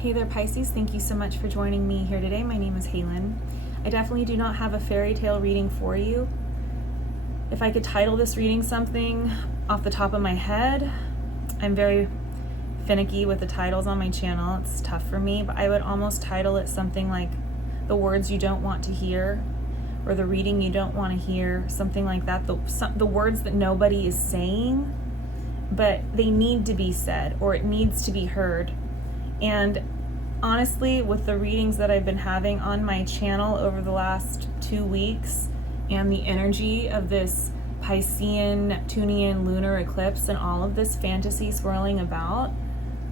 Hey there, Pisces. Thank you so much for joining me here today. My name is Halen. I definitely do not have a fairy tale reading for you. If I could title this reading something off the top of my head, I'm very finicky with the titles on my channel. It's tough for me, but I would almost title it something like The Words You Don't Want to Hear, or The Reading You Don't Want to Hear, something like that. The words that nobody is saying, but they need to be said, or it needs to be heard. And honestly, with the readings that I've been having on my channel over the last 2 weeks, and the energy of this Piscean, Neptunian lunar eclipse and all of this fantasy swirling about,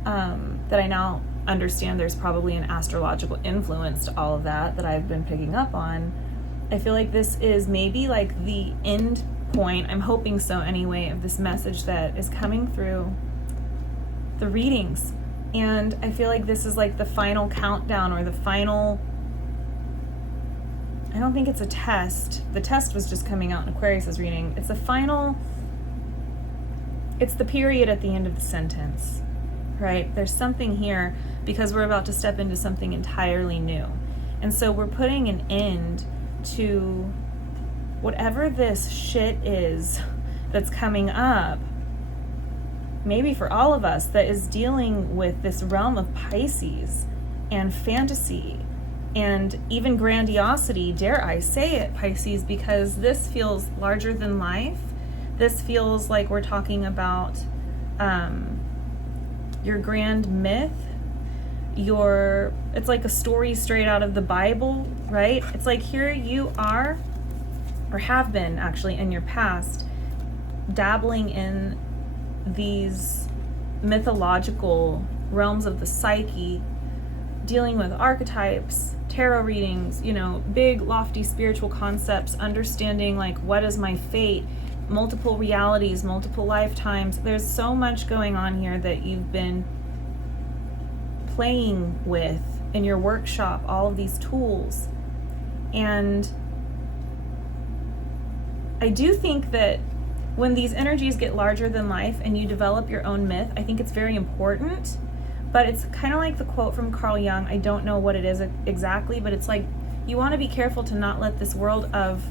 that I now understand there's probably an astrological influence to all of that I've been picking up on. I feel like this is maybe like the end point, I'm hoping so anyway, of this message that is coming through the readings. And I feel like this is like the final countdown, or the final, I don't think it's a test. The test was just coming out in Aquarius's reading. It's the final, it's the period at the end of the sentence, right? There's something here because we're about to step into something entirely new. And so we're putting an end to whatever this shit is that's coming up, maybe for all of us, that is dealing with this realm of Pisces and fantasy and even grandiosity, dare I say it, Pisces, because this feels larger than life. This feels like we're talking about your grand myth, it's like a story straight out of the Bible, right? It's like here you are, or have been actually in your past, dabbling in these mythological realms of the psyche, dealing with archetypes, tarot readings, big lofty spiritual concepts, understanding like what is my fate, multiple realities, multiple lifetimes. There's so much going on here that you've been playing with in your workshop, all of these tools. And I do think that when these energies get larger than life and you develop your own myth, I think it's very important. But it's kind of like the quote from Carl Jung. I don't know what it is exactly, but it's like you want to be careful to not let this world of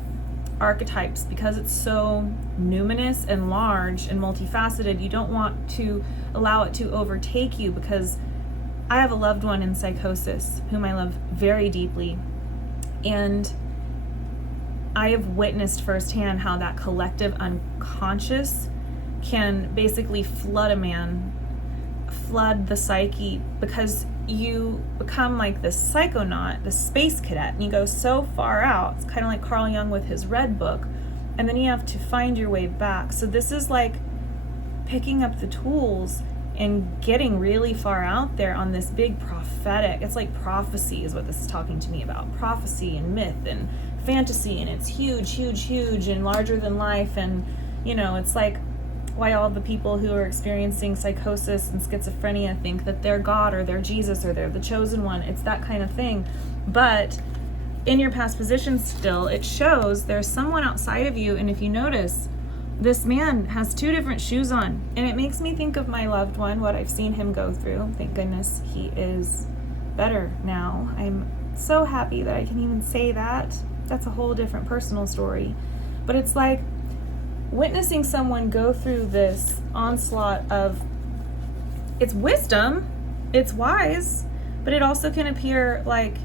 archetypes, because it's so numinous and large and multifaceted, you don't want to allow it to overtake you. Because I have a loved one in psychosis whom I love very deeply, and I have witnessed firsthand how that collective unconscious can basically flood a man, flood the psyche, because you become like this psychonaut, this space cadet, and you go so far out. It's kind of like Carl Jung with his Red Book, and then you have to find your way back. So this is like picking up the tools and getting really far out there on this big prophetic, it's like prophecy is what this is talking to me about. Prophecy and myth and fantasy, and it's huge and larger than life. And it's like why all the people who are experiencing psychosis and schizophrenia think that they're God or they're Jesus or they're the chosen one. It's that kind of thing. But in your past positions still, it shows there's someone outside of you. And if you notice, this man has 2 different shoes on, and it makes me think of my loved one, what I've seen him go through. Thank goodness he is better now. I'm so happy that I can even say that. That's a whole different personal story. But it's like witnessing someone go through this onslaught of, it's wisdom, it's wise, but it also can appear like,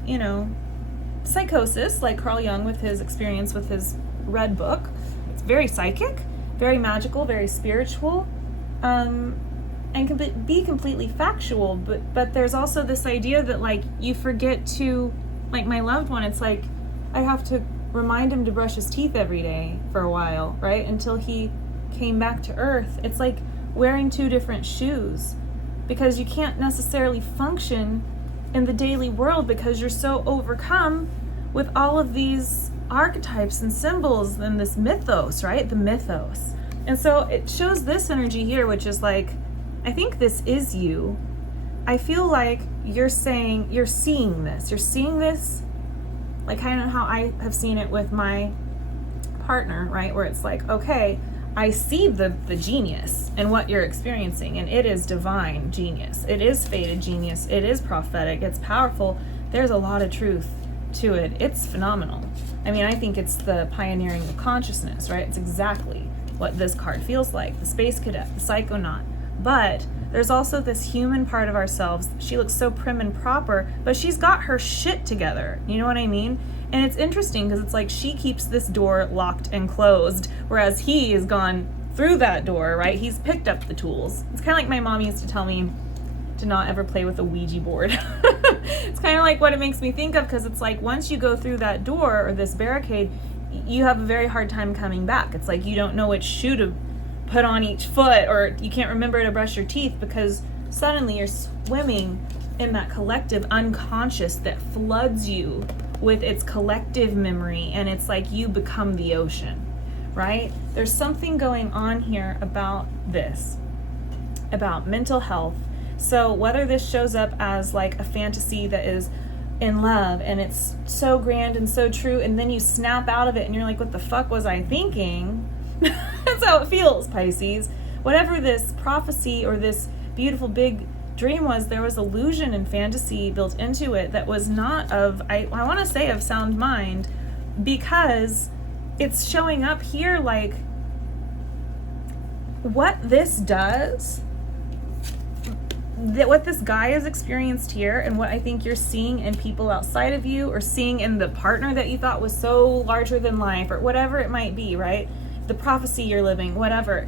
psychosis, like Carl Jung with his experience with his Red Book. It's very psychic, very magical, very spiritual, and can be completely factual. But there's also this idea that like you forget to, like my loved one, it's like I have to remind him to brush his teeth every day for a while, right? Until he came back to earth. It's like wearing 2 different shoes, because you can't necessarily function in the daily world because you're so overcome with all of these archetypes and symbols and this mythos, right? The mythos. And so it shows this energy here, which is like, I think this is you. I feel like you're seeing this like kind of how I have seen it with my partner, right? Where it's like, okay, I see the genius in what you're experiencing, and it is divine genius. It is fated genius. It is prophetic. It's powerful. There's a lot of truth to it. It's phenomenal. I mean, I think it's the pioneering of consciousness, right? It's exactly what this card feels like, the space cadet, the psychonaut. But there's also this human part of ourselves. She looks so prim and proper, but she's got her shit together. You know what I mean? And it's interesting because it's like she keeps this door locked and closed, whereas he has gone through that door, right? He's picked up the tools. It's kind of like my mom used to tell me to not ever play with a Ouija board. It's kind of like what it makes me think of, because it's like once you go through that door or this barricade, you have a very hard time coming back. It's like you don't know which shoe to put on each foot, or you can't remember to brush your teeth because suddenly you're swimming in that collective unconscious that floods you with its collective memory, and it's like you become the ocean, right? There's something going on here about this, about mental health. So whether this shows up as like a fantasy that is in love and it's so grand and so true, and then you snap out of it and you're like, what the fuck was I thinking? That's how it feels, Pisces. Whatever this prophecy or this beautiful big dream was, there was illusion and fantasy built into it that was not of, I want to say of sound mind, because it's showing up here like what this does, that what this guy has experienced here, and what I think you're seeing in people outside of you, or seeing in the partner that you thought was so larger than life, or whatever it might be, right? The prophecy you're living, whatever.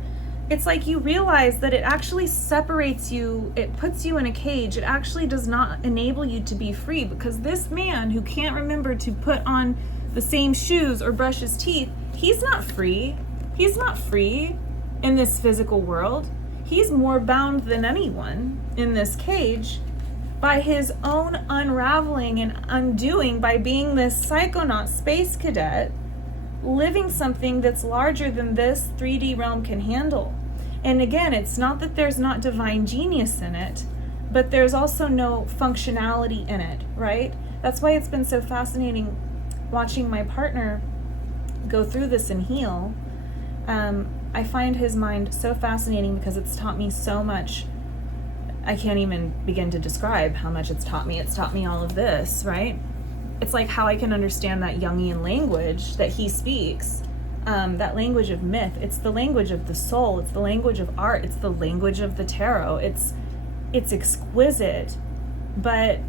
It's like you realize that it actually separates you, it puts you in a cage. It actually does not enable you to be free, because this man who can't remember to put on the same shoes or brush his teeth, he's not free. He's not free in this physical world. He's more bound than anyone in this cage by his own unraveling and undoing, by being this psychonaut space cadet, living something that's larger than this 3D realm can handle. And again, it's not that there's not divine genius in it, but there's also no functionality in it, right? That's why it's been so fascinating watching my partner go through this and heal. I find his mind so fascinating because it's taught me so much. I can't even begin to describe how much it's taught me. It's taught me all of this, right? It's like how I can understand that Jungian language that he speaks, that language of myth. It's the language of the soul. It's the language of art. It's the language of the tarot. It's exquisite, but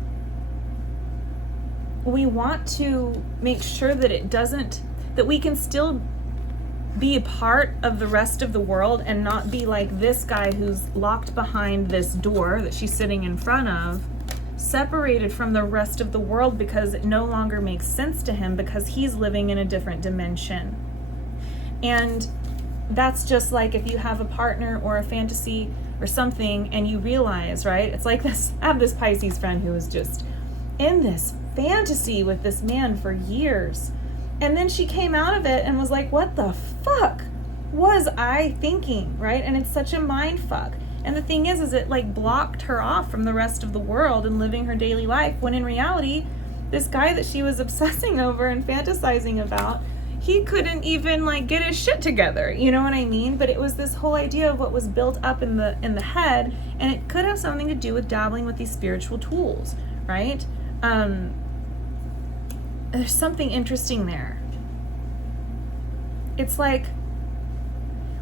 we want to make sure that it doesn't, that we can still be a part of the rest of the world and not be like this guy who's locked behind this door that she's sitting in front of, separated from the rest of the world because it no longer makes sense to him because he's living in a different dimension. And that's just like if you have a partner or a fantasy or something and you realize, right? It's like this, I have this Pisces friend who was just in this fantasy with this man for years. And then she came out of it and was like, what the fuck was I thinking, right? And it's such a mind fuck. And the thing is it like blocked her off from the rest of the world and living her daily life, when in reality, this guy that she was obsessing over and fantasizing about, he couldn't even like get his shit together. You know what I mean? But it was this whole idea of what was built up in the head, and it could have something to do with dabbling with these spiritual tools, right? There's something interesting there. It's like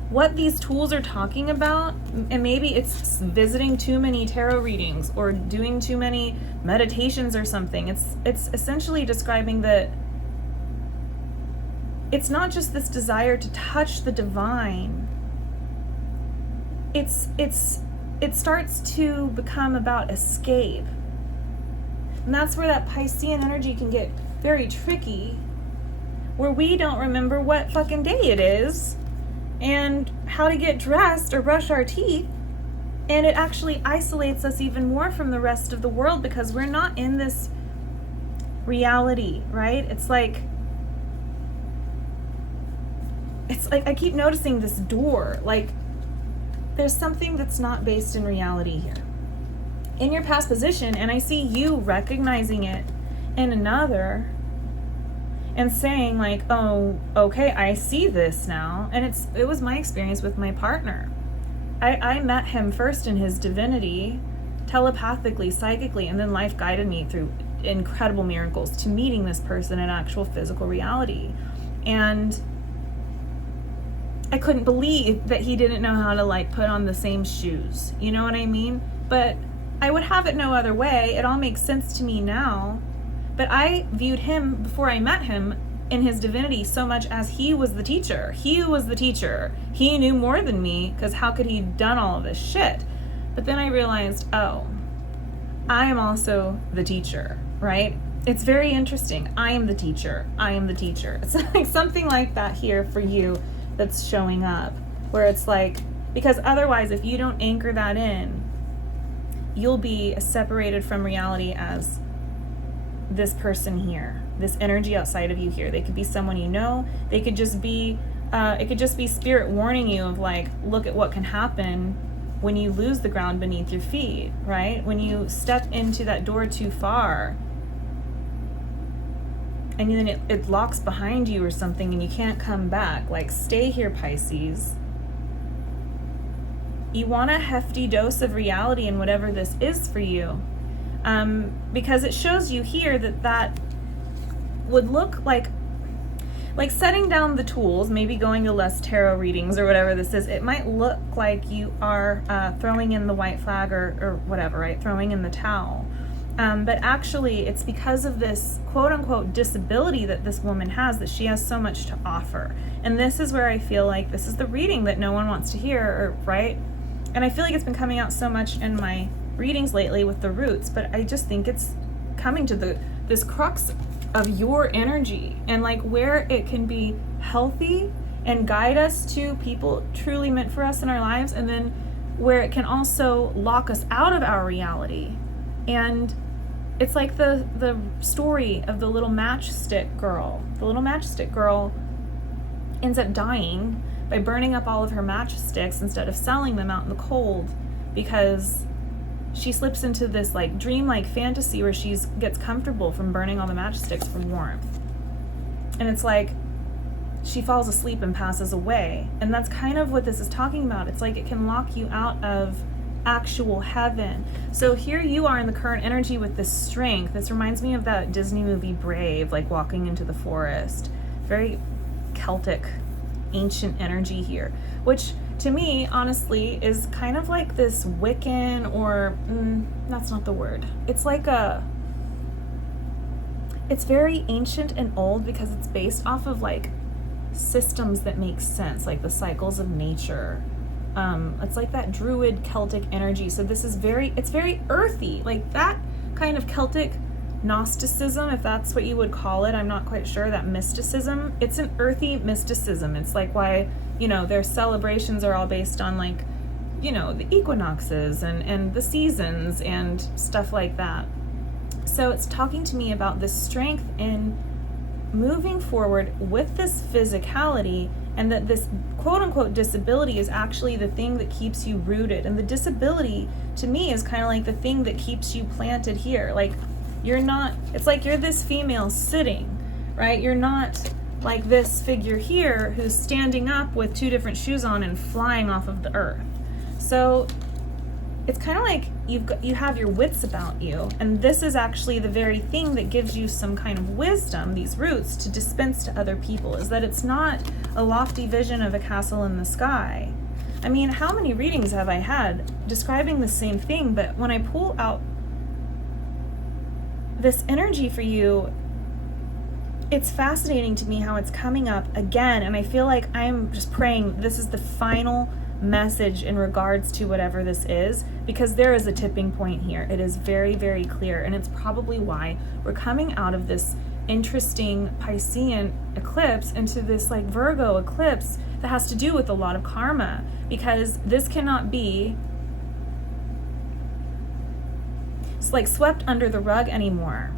what these tools are talking about, and maybe it's visiting too many tarot readings or doing too many meditations or something. It's essentially describing that it's not just this desire to touch the divine. It starts to become about escape. And that's where that Piscean energy can get very tricky, where we don't remember what fucking day it is and how to get dressed or brush our teeth, and it actually isolates us even more from the rest of the world because we're not in this reality, right? It's like I keep noticing this door, like there's something that's not based in reality here in your past position, and I see you recognizing it in another. and saying like, oh, okay, I see this now. And it was my experience with my partner. I met him first in his divinity, telepathically, psychically, and then life guided me through incredible miracles to meeting this person in actual physical reality. And I couldn't believe that he didn't know how to like put on the same shoes. You know what I mean? But I would have it no other way. It all makes sense to me now. But I viewed him before I met him in his divinity so much as he was the teacher. He was the teacher. He knew more than me, because how could he have done all of this shit? But then I realized, oh, I am also the teacher, right? It's very interesting. I am the teacher. I am the teacher. It's like something like that here for you that's showing up, where it's like, because otherwise if you don't anchor that in, you'll be as separated from reality as this person here, this energy outside of you here. They could be someone you know. They could just be, it could just be spirit warning you of like, look at what can happen when you lose the ground beneath your feet, right? When you step into that door too far and then it locks behind you or something and you can't come back. Like, stay here, Pisces. You want a hefty dose of reality in whatever this is for you. Because it shows you here that would look like setting down the tools, maybe going to less tarot readings or whatever this is. It might look like you are throwing in the white flag or whatever, right? Throwing in the towel. But actually, it's because of this quote-unquote disability that this woman has, that she has so much to offer. And this is where I feel like this is the reading that no one wants to hear, right? And I feel like it's been coming out so much in my readings lately with the roots, but I just think it's coming to this crux of your energy and like where it can be healthy and guide us to people truly meant for us in our lives, and then where it can also lock us out of our reality. And it's like the story of the little matchstick girl. The little matchstick girl ends up dying by burning up all of her matchsticks instead of selling them out in the cold, because she slips into this like dreamlike fantasy where she gets comfortable from burning all the matchsticks for warmth. And it's like she falls asleep and passes away. And that's kind of what this is talking about. It's like it can lock you out of actual heaven. So here you are in the current energy with this strength. This reminds me of that Disney movie Brave, like walking into the forest. Very Celtic, ancient energy here, which to me, honestly, is kind of like this Wiccan, or that's not the word. It's like it's very ancient and old because it's based off of like systems that make sense, like the cycles of nature. It's like that Druid Celtic energy. So this is it's very earthy, like that kind of Celtic Gnosticism, if that's what you would call it. I'm not quite sure. That mysticism, it's an earthy mysticism. It's like why, their celebrations are all based on like, the equinoxes and the seasons and stuff like that. So it's talking to me about this strength in moving forward with this physicality, and that this quote-unquote disability is actually the thing that keeps you rooted. And the disability, to me, is kind of like the thing that keeps you planted here. Like, it's like you're this female sitting, right? You're not like this figure here who's standing up with two different shoes on and flying off of the earth. So it's kind of like you have your wits about you, and this is actually the very thing that gives you some kind of wisdom, these roots, to dispense to other people, is that it's not a lofty vision of a castle in the sky. I mean, how many readings have I had describing the same thing? But when I pull out this energy for you, it's fascinating to me how it's coming up again, and I feel like I'm just praying this is the final message in regards to whatever this is, because there is a tipping point here. It is very, very clear, and it's probably why we're coming out of this interesting Piscean eclipse into this like Virgo eclipse that has to do with a lot of karma, because this cannot be like swept under the rug anymore.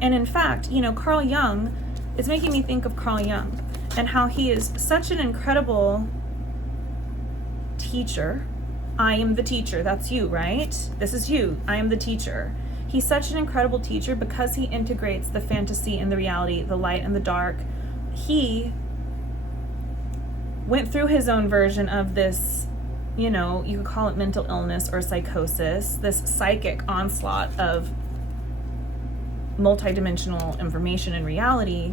And in fact, Carl Jung, it's making me think of Carl Jung and how he is such an incredible teacher. I am the teacher. That's you, right? This is you. I am the teacher. He's such an incredible teacher because he integrates the fantasy and the reality, the light and the dark. He went through his own version of this, you know, you could call it mental illness or psychosis, this psychic onslaught of multidimensional information and reality.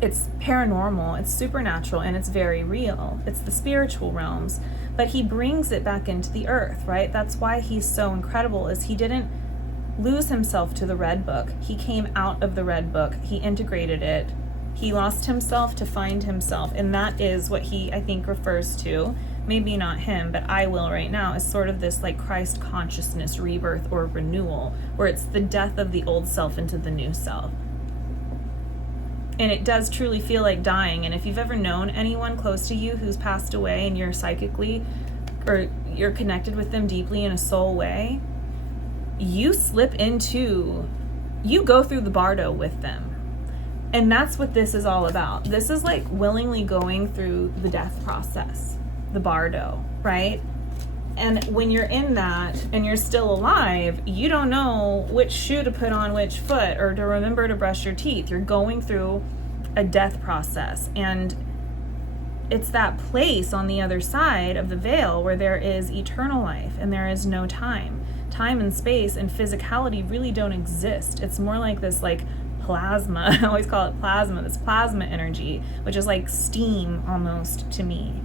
It's paranormal, it's supernatural, and it's very real. It's the spiritual realms, but he brings it back into the earth, right? That's why he's so incredible, is he didn't lose himself to the red book. He came out of the red book, he integrated it, he lost himself to find himself, and that is what he, I think, refers to, maybe not him, but I will right now, is sort of this like Christ consciousness rebirth or renewal, where it's the death of the old self into the new self. And it does truly feel like dying. And if you've ever known anyone close to you who's passed away and you're psychically, or you're connected with them deeply in a soul way, you slip into, you go through the bardo with them. And that's what this is all about. This is like willingly going through the death process, the bardo, right? And when you're in that and you're still alive, you don't know which shoe to put on which foot or to remember to brush your teeth. You're going through a death process. And it's that place on the other side of the veil where there is eternal life and there is no time. Time and space and physicality really don't exist. It's more like this like plasma. I always call it plasma, this plasma energy, which is like steam almost to me.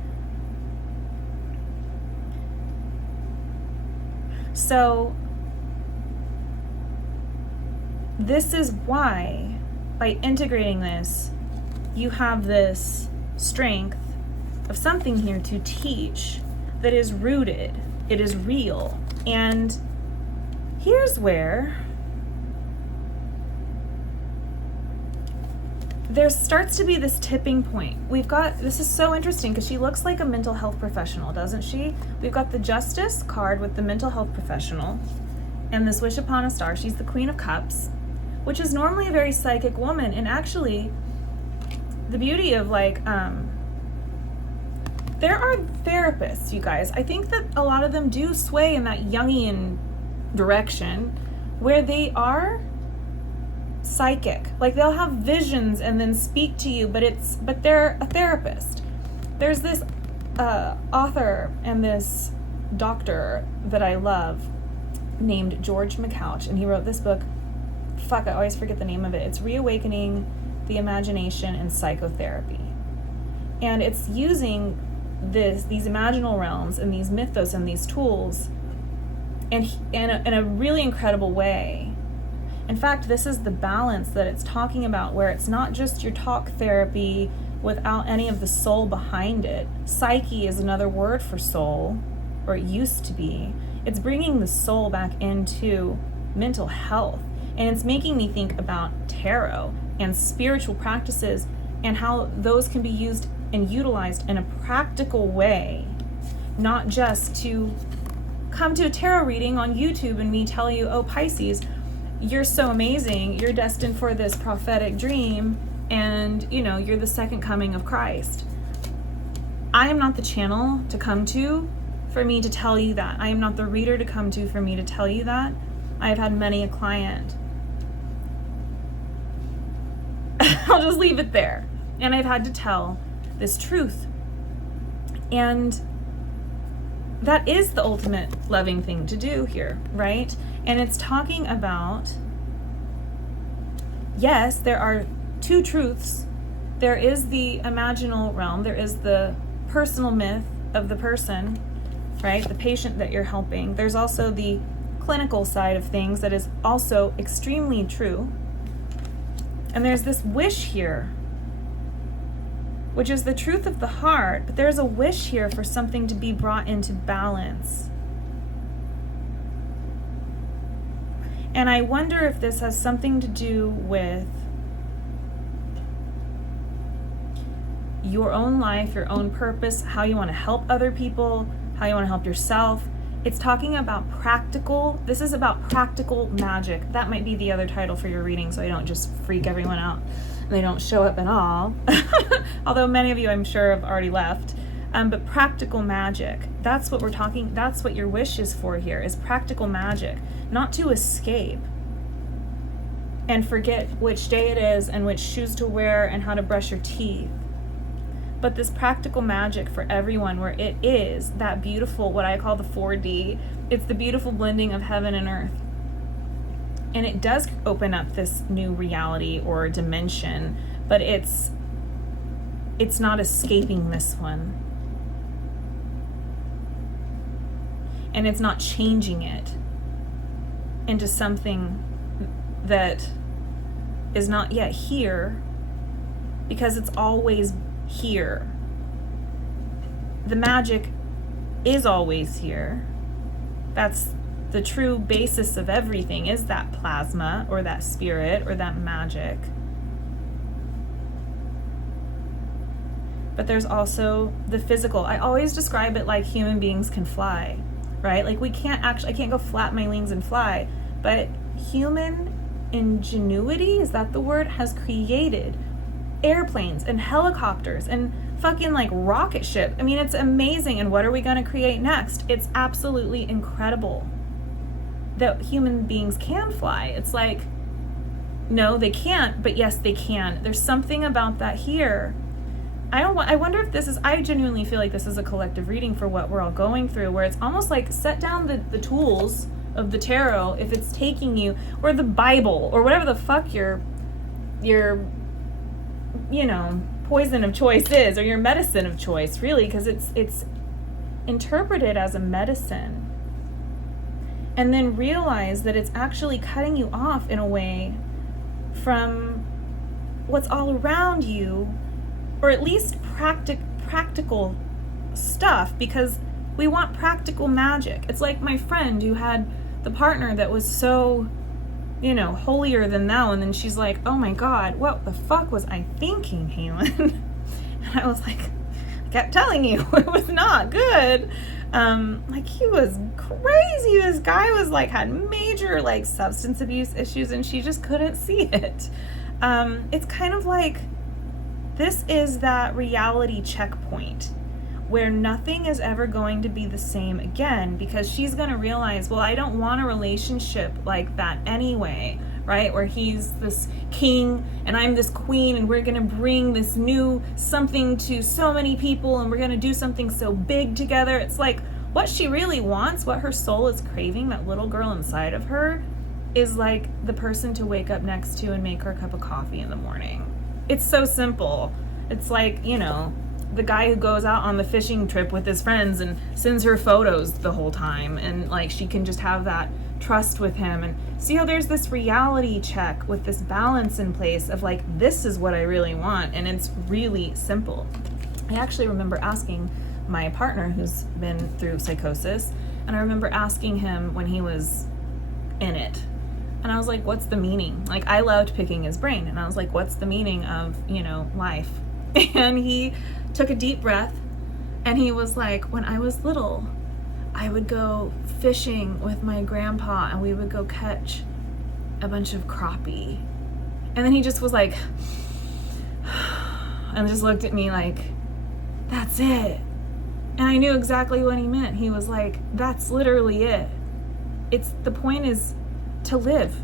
So this is why, by integrating this, you have this strength of something here to teach that is rooted, it is real. And here's where there starts to be this tipping point. We've got, this is so interesting because she looks like a mental health professional, doesn't she? We've got the Justice card with the mental health professional and this Wish Upon a Star. She's the Queen of Cups, which is normally a very psychic woman. And actually, the beauty of like, there are therapists, you guys. I think that a lot of them do sway in that Jungian direction where they are psychic, like they'll have visions and then speak to you, but they're a therapist. There's this author and this doctor that I love named George McCouch, and he wrote this book, I always forget the name of it. It's Reawakening the Imagination in Psychotherapy, and it's using these imaginal realms and these mythos and these tools in a really incredible way. In fact, this is the balance that it's talking about, where it's not just your talk therapy without any of the soul behind it. Psyche is another word for soul, or it used to be. It's bringing the soul back into mental health. And it's making me think about tarot and spiritual practices and how those can be used and utilized in a practical way, not just to come to a tarot reading on YouTube and me tell you, oh, Pisces, you're so amazing, you're destined for this prophetic dream, and you know, you're the second coming of Christ. I am not the channel to come to for me to tell you that. I am not the reader to come to for me to tell you that. I have had many a client. I'll just leave it there. And I've had to tell this truth. And that is the ultimate loving thing to do here, right? And it's talking about, yes, there are two truths. There is the imaginal realm. There is the personal myth of the person, right? The patient that you're helping. There's also the clinical side of things that is also extremely true. And there's this wish here, which is the truth of the heart, but there's a wish here for something to be brought into balance. And I wonder if this has something to do with your own life, your own purpose, how you want to help other people, how you want to help yourself. It's talking about practical, this is about practical magic. That might be the other title for your reading, so I don't just freak everyone out and they don't show up at all. Although many of you, I'm sure, have already left. But practical magic, that's what we're talking, that's what your wish is for here, is practical magic. Not to escape and forget which day it is and which shoes to wear and how to brush your teeth. But this practical magic for everyone, where it is that beautiful, what I call the 4D, it's the beautiful blending of heaven and earth. And it does open up this new reality or dimension, but it's not escaping this one. And it's not changing it into something that is not yet here, because it's always here. The magic is always here. That's the true basis of everything, is that plasma or that spirit or that magic. But there's also the physical. I always describe it like human beings can fly, right? Like I can't go flap my wings and fly, but human ingenuity, is that the word, has created airplanes and helicopters and fucking like rocket ship. I mean, it's amazing. And what are we going to create next? It's absolutely incredible that human beings can fly. It's like, no, they can't, but yes, they can. There's something about that here. I wonder if this is, I genuinely feel like this is a collective reading for what we're all going through, where it's almost like set down the tools of the tarot, if it's taking you, or the Bible, or whatever the fuck your poison of choice is, or your medicine of choice, really, because it's interpreted as a medicine. And then realize that it's actually cutting you off in a way from what's all around you, or at least practical stuff, because we want practical magic. It's like my friend who had the partner that was so, holier than thou, and then she's like, oh my God, what the fuck was I thinking, Halen? And I was like, I kept telling you, it was not good. He was crazy. This guy was had major substance abuse issues, and she just couldn't see it. It's kind of like, this is that reality checkpoint where nothing is ever going to be the same again, because she's going to realize, well, I don't want a relationship like that anyway, right? Where he's this king and I'm this queen, and we're going to bring this new something to so many people, and we're going to do something so big together. It's like, what she really wants, what her soul is craving, that little girl inside of her, is the person to wake up next to and make her a cup of coffee in the morning. It's so simple. It's the guy who goes out on the fishing trip with his friends and sends her photos the whole time, and she can just have that trust with him, and see how there's this reality check with this balance in place of this is what I really want, and it's really simple. I actually remember asking my partner, who's been through psychosis, and I remember asking him when he was in it, and I was like, what's the meaning? I loved picking his brain, and I was like, what's the meaning of life? And he took a deep breath, and he was like, when I was little, I would go fishing with my grandpa, and we would go catch a bunch of crappie. And then he just was like, and just looked at me like, that's it. And I knew exactly what he meant. He was like, that's literally it. The point is to live.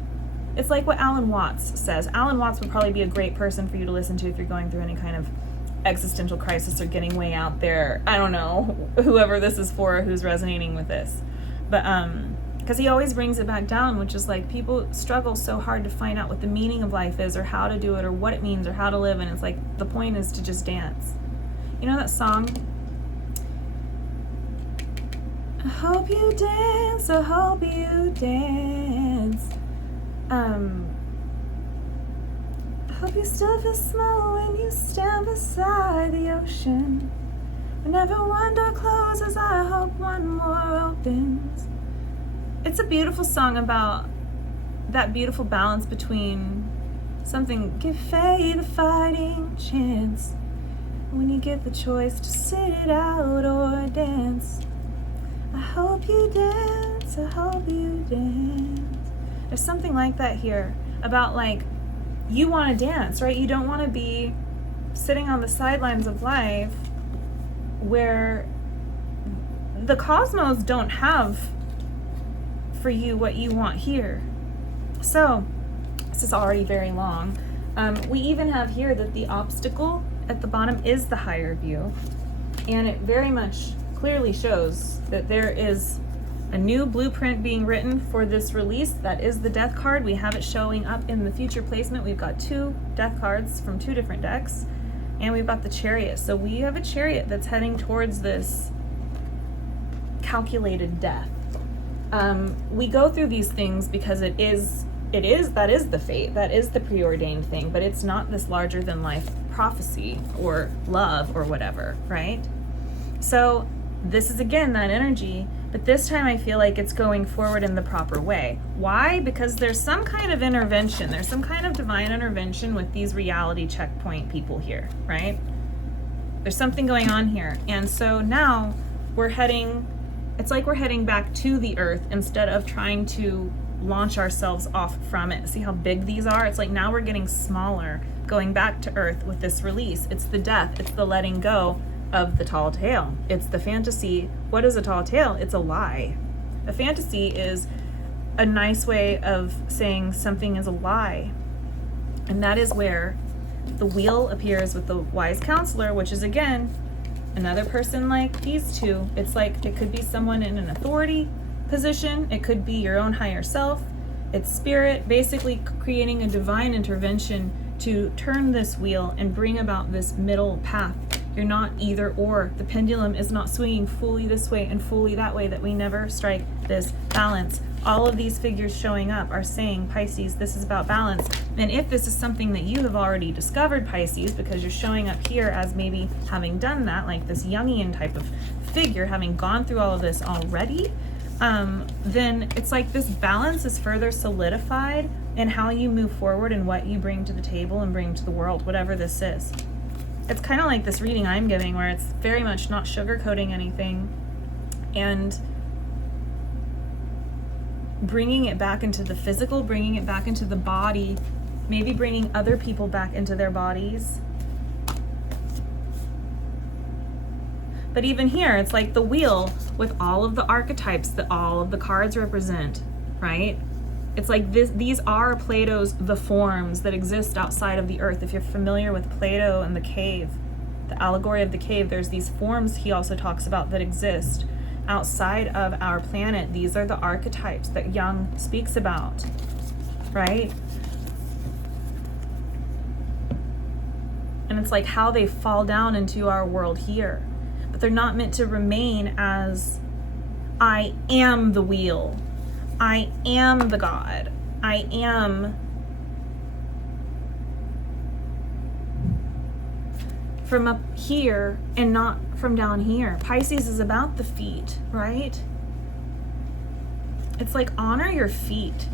It's like what Alan Watts says. Alan Watts would probably be a great person for you to listen to if you're going through any kind of existential crisis or getting way out there. I don't know, whoever this is for, who's resonating with this. But because he always brings it back down, which is people struggle so hard to find out what the meaning of life is, or how to do it, or what it means, or how to live, and it's the point is to just dance. You know that song? I hope you dance, I hope you dance. I hope you still feel small when you stand beside the ocean. Whenever one door closes, I hope one more opens. It's a beautiful song about that beautiful balance between something, give fate a fighting chance, when you get the choice to sit it out or dance. I hope you dance, I hope you dance. There's something like that here about you want to dance, right? You don't want to be sitting on the sidelines of life where the cosmos don't have for you what you want here. So this is already very long. We even have here that the obstacle at the bottom is the higher view, and it very much clearly shows that there is a new blueprint being written for this release. That is the death card. We have it showing up in the future placement. We've got 2 death cards from 2 different decks, and we've got the Chariot. So we have a Chariot that's heading towards this calculated death. We go through these things because that is the fate, that is the preordained thing, but it's not this larger than life prophecy or love or whatever, right? So this is again that energy, but this time I feel like it's going forward in the proper way. Why? Because there's some kind of intervention, there's some kind of divine intervention with these reality checkpoint people here, right? There's something going on here. And so now it's like we're heading back to the earth instead of trying to launch ourselves off from it. See how big these are? It's like now we're getting smaller, going back to earth with this release. It's the death, it's the letting go of the tall tale. It's the fantasy. What is a tall tale? It's a lie. A fantasy is a nice way of saying something is a lie. And that is where the wheel appears with the wise counselor, which is again another person like these two. It's like it could be someone in an authority position, it could be your own higher self, it's spirit basically creating a divine intervention to turn this wheel and bring about this middle path. You're not either or. The pendulum is not swinging fully this way and fully that way, that we never strike this balance. All of these figures showing up are saying, Pisces, this is about balance. And if this is something that you have already discovered, Pisces, because you're showing up here as maybe having done that, like this Jungian type of figure, having gone through all of this already, then it's like this balance is further solidified in how you move forward and what you bring to the table and bring to the world, whatever this is. It's kind of like this reading I'm giving where it's very much not sugarcoating anything and bringing it back into the physical, bringing it back into the body, maybe bringing other people back into their bodies. But even here, it's like the wheel with all of the archetypes that all of the cards represent, right? It's like these are Plato's the forms that exist outside of the earth. If you're familiar with Plato and the cave, the allegory of the cave, there's these forms he also talks about that exist outside of our planet. These are the archetypes that Jung speaks about, right? And it's like how they fall down into our world here. But they're not meant to remain as I am the wheel. I am the God. I am from up here and not from down here. Pisces is about the feet, right? It's like honor your feet.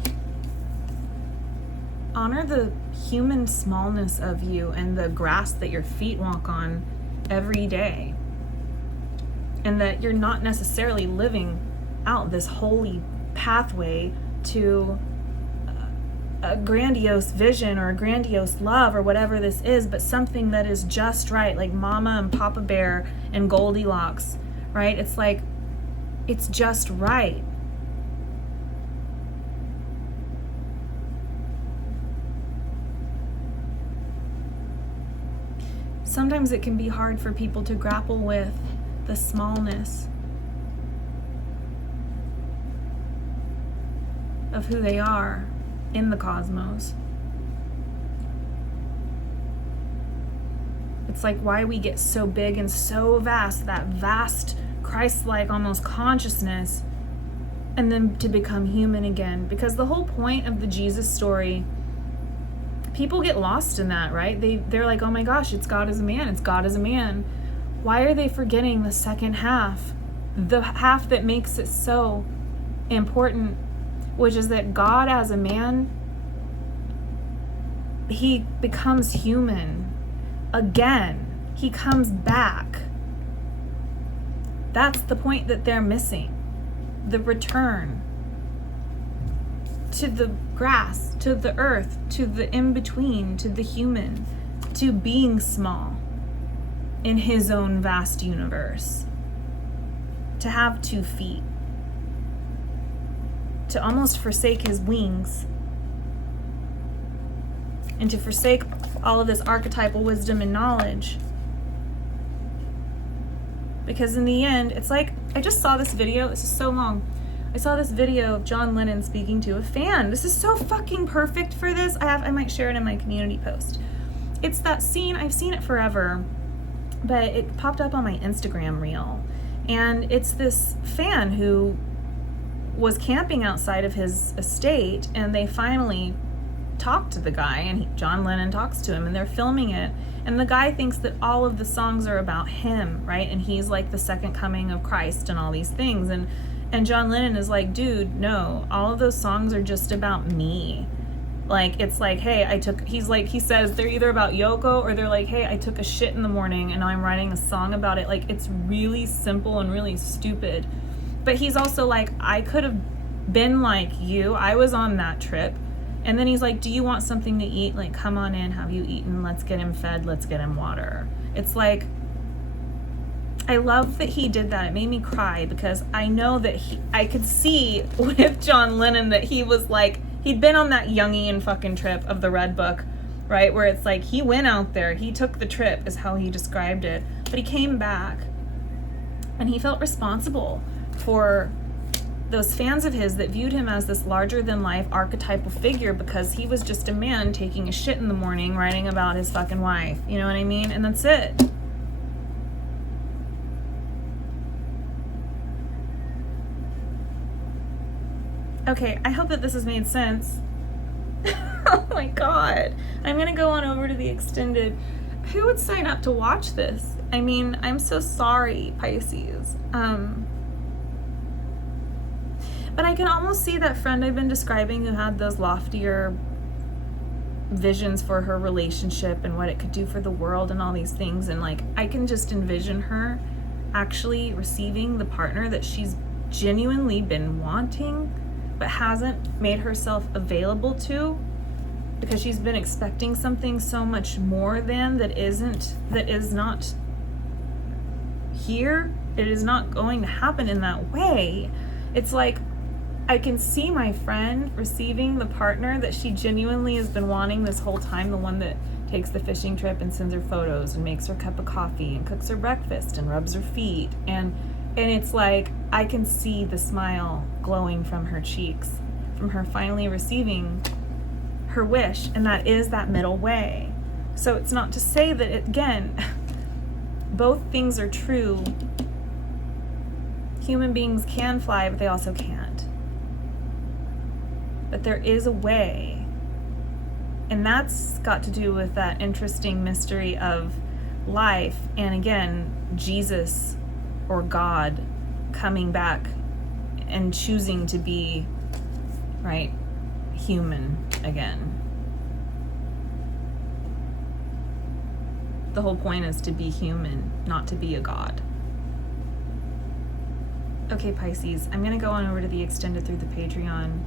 Honor the human smallness of you and the grass that your feet walk on every day. And that you're not necessarily living out this holy pathway to a grandiose vision or a grandiose love or whatever this is, but something that is just right, like Mama and Papa Bear and Goldilocks, right? It's like, it's just right. Sometimes it can be hard for people to grapple with the smallness of who they are in the cosmos. It's like why we get so big and so vast, that vast Christ-like almost consciousness, and then to become human again. Because the whole point of the Jesus story, people get lost in that, right? They're like, oh my gosh, it's God as a man, it's God as a man. Why are they forgetting the second half? The half that makes it so important, which is that God as a man, he becomes human again. He comes back. That's the point that they're missing. The return to the grass, to the earth, to the in-between, to the human, to being small. in his own vast universe. To have 2 feet. To almost forsake his wings. And to forsake all of this archetypal wisdom and knowledge. Because in the end, it's like, I just saw this video, this is so long. I saw this video of John Lennon speaking to a fan. This is so fucking perfect for this. I might share it in my community post. It's that scene, I've seen it forever, but it popped up on my Instagram reel. And it's this fan who was camping outside of his estate, and they finally talked to the guy, and John Lennon talks to him, and they're filming it. And the guy thinks that all of the songs are about him, right? And he's like the second coming of Christ and all these things. And John Lennon is like, dude, no, all of those songs are just about me. Like, it's like, hey, he says they're either about Yoko or they're like, hey, I took a shit in the morning and now I'm writing a song about it. Like, it's really simple and really stupid. But he's also like, I could have been like you. I was on that trip. And then he's like, do you want something to eat? Like, come on in, have you eaten? Let's get him fed, let's get him water. It's like, I love that he did that. It made me cry because I know that I could see with John Lennon that he was like, he'd been on that Jungian fucking trip of the Red Book, right? Where it's like, he went out there, he took the trip is how he described it. But he came back and he felt responsible for those fans of his that viewed him as this larger than life archetypal figure because he was just a man taking a shit in the morning writing about his fucking wife. You know what I mean? And that's it. Okay, I hope that this has made sense. Oh my God. I'm gonna go on over to the extended. Who would sign up to watch this? I mean, I'm so sorry, Pisces. But I can almost see that friend I've been describing who had those loftier visions for her relationship and what it could do for the world and all these things. And like, I can just envision her actually receiving the partner that she's genuinely been wanting, but hasn't made herself available to because she's been expecting something so much more than that is not here. It is not going to happen in that way. It's like, I can see my friend receiving the partner that she genuinely has been wanting this whole time, the one that takes the fishing trip and sends her photos and makes her cup of coffee and cooks her breakfast and rubs her feet. And it's like, I can see the smile glowing from her cheeks, from her finally receiving her wish, and that is that middle way. So it's not to say that, again, both things are true. Human beings can fly, but they also can't. But there is a way, and that's got to do with that interesting mystery of life, and again, Jesus or God coming back and choosing to be, right, human again. The whole point is to be human, not to be a god. Okay, Pisces, I'm gonna go on over to the extended through the Patreon.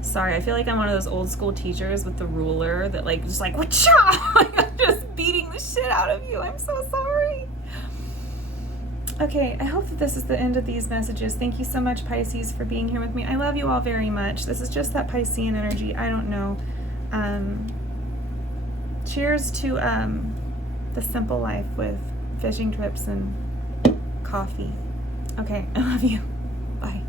Sorry, I feel like I'm one of those old school teachers with the ruler that like, just like, whatcha! Like, I'm just beating the shit out of you. I'm so sorry. Okay, I hope that this is the end of these messages. Thank you so much, Pisces, for being here with me. I love you all very much. This is just that Piscean energy. I don't know. Cheers to the simple life with fishing trips and coffee. Okay, I love you. Bye.